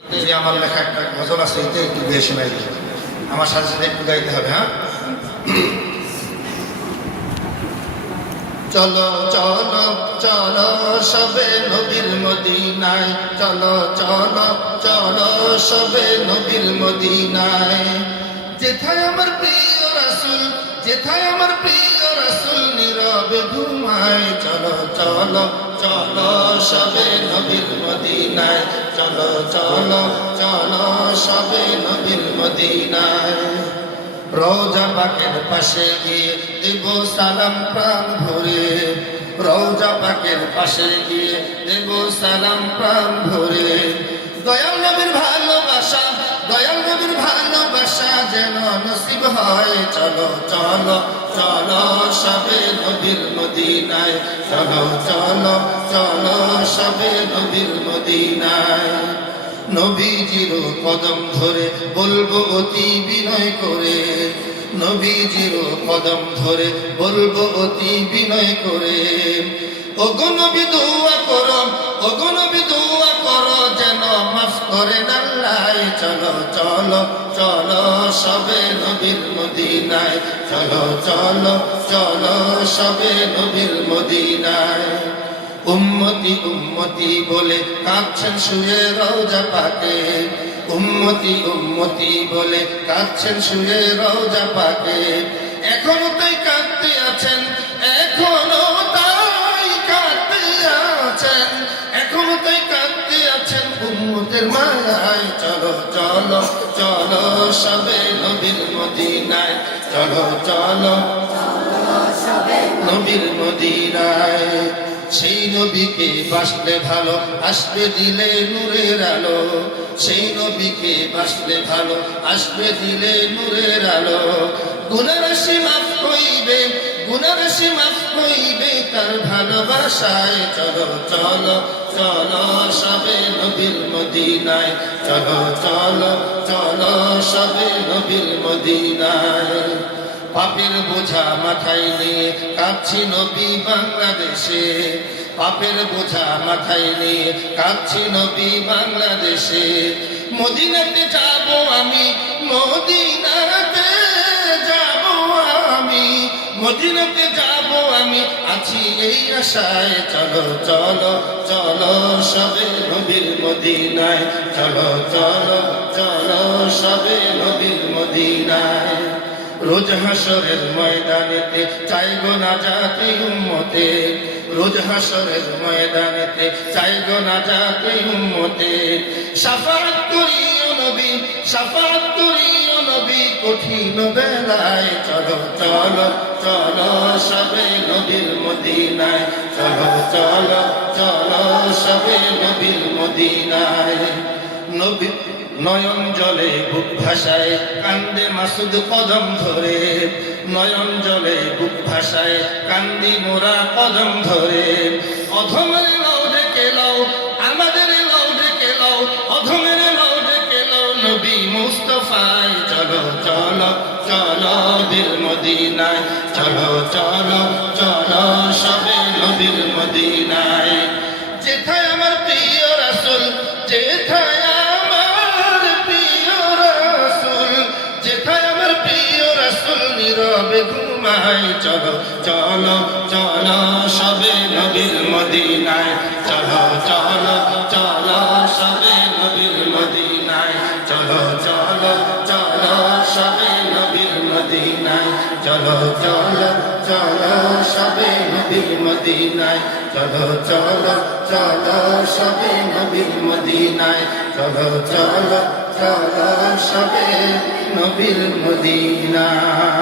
আমার লেখা একটা গজল আছে, এটা একটু গেয়ে শোনাই দিই। আমার সাথে সাথে একটু গাইতে হবে, হ্যাঁ? চলো চলো চলো সবে নবীর মদিনায়, চলো চলো চলো সবে নবীর মদিনায়। যেথায় আমার প্রিয় রাসূল, যেথায় আমার প্রিয় রাসূল নীরবে ঘুমায়, চলো চলো চলো সবে নবীর মদিনায়, চলো চলো চলো সবে নবীর মদিনায়। রওজা পাকের পাশে গিয়ে দেব সালাম প্রাণ ভরে, রওজা পাকের পাশে গিয়ে দেব সালাম প্রাণ ভরে। দয়াল নবীর ভালোবাসা, দয়াল নবীর ভালোবাসা যেন নসিব হয়, চলো চলো চলো সবে নবীর মদিনায়, চলো চলো চলো সবে নবীর মদিনায়। নবীজির কদম ধরে বলবো অতি বিনয় করে, নবীজির কদম ধরে বলবো অতি বিনয় করে। ওগো নবী দোয়া করো, ওগো নবী দোয়া করো যেন মাফ করেন আল্লাহ। চলো চলো চলো সবে নবীর মদিনায়, চলো চলো চলো সবে নবীর মদিনায়। উম্মতি উম্মতি বলে কাঁদছেন শুয়ে রওজা পাকে, উম্মতি উম্মতি বলে কাঁদছেন শুয়ে রওজা পাকে। এখনো তাই কাঁদতে আছেন, এখনো তাই কাঁদতে আছেন, এখনো তাই কাঁদতে আছেন উম্মতের মায়ায়। চলো চলো চলো সবে নবীর মদিনায়, চলো চলো নবীর মদিনায়। সেই নবীকে বাসলে ভালো আসবে দিলে নূরের আলো, সেই নবীকে বাসলে ভালো আসবে দিলে নূরের আলো। গুনার রাশি মাফ হইবে, গুনার রাশি মাফ হইবে তার ভালোবাসায়। চলো চলো চলো সবে নবীর মদিনায়, চলো চলো চলো সবে নবীর মদিনায়। পাপের বোঝা মাথায় নিয়ে কাঁদছি নবী বাংলাদেশে, পাপের বোঝা মাথায় নিয়ে কাঁদছি নবী বাংলাদেশে। মদিনাতে যাব আমি, মদিনাতে যাব আমি, মদিনাতে যাব আমি আছি এই আশায়। চলো চলো চলো সবে নবীর মদিনায়, চলো চলো চলো সবে নবীর মদিনায়। রোজ হাসরের ময়দানেতে চাইগো নাজাতে উম্মতে, রোজ হাসরের ময়দানেতে চাইগো নাজাতে উম্মতে। শাফাআত করিও নবী, শাফাআত করিও নবী কঠিন বেলায়। চলো চলো চলো সবে নবীর মদিনায়, চলো চলো চলো সবে নবীর মদিনায়। নবী নয়ন জলে বুক ভাসায় কান্দে মাসুদ কদম ধরে, নয়ন জলে বুক ভাসায় কান্দি মোরা কদম ধরে। অধমের লাউ ডেকে লাও, আমাদের লাউ ডেকে লাও, অধমের লাউ ডেকে লাও নবী মুস্তাফায়। চলো চলো চলো বীর মদিনায়, চলো চলো চলো সবে নবীর মদিনায়। যেথায় আমার প্রিয় রাসূল, যেথায় নীরবে ঘুমায়। চলো চলো চলো সবে নবীর মদিনায়, চলো চলো চলো সবে নবীর মদিনায়, চলো চলো চলো সবে নবীর মদিনায়, চলো চলো চলো সবে নবীর মদিনায়, চলো চলো চলো সবে নবীর মদিনায়, চলো চলো চলো সবে নবীর মদিনায়।